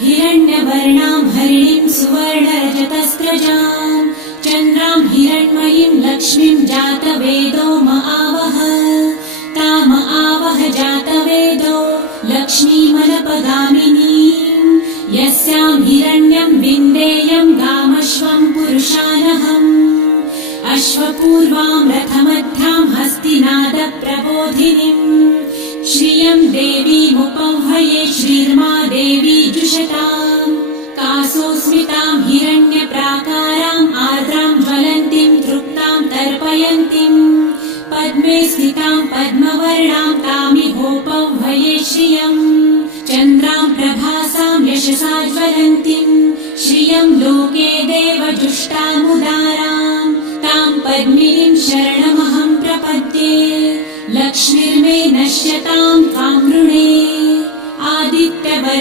हिरण्यवर्णां हरिणीं सुवर्णरजतस्रजां चन्द्रां हिरण्मयीं लक्ष्मीं जातवेदो महावह ताम आवह जातवेदो लक्ष्मीमनपगामिनीं यस्यां हिरण्यं विन्देयं गामश्वं पुरुषानहम् अश्वपूर्वां रथमध्यां हस्तिनादप्रबोधिनीं श्रियं देवीमुपह्वये श्रीर्मा देवी जुषताम् कासोऽस्मितां हिरण्यप्राकाराम् आर्द्रां ज्वलन्तीं तृप्तां तर्पयन्तीं पद्मे स्थितां पद्मवर्णां तामिहोपह्वये श्रियम् चन्द्रां प्रभासां यशसा ज्वलन्तीं श्रियं लोके देवजुष्टामुदारां तां पद्मिनीं शरणमहं प्रपद्ये लक्ष्मीर्मे नश्यतां त्वां वृणे आदित्यवर्णे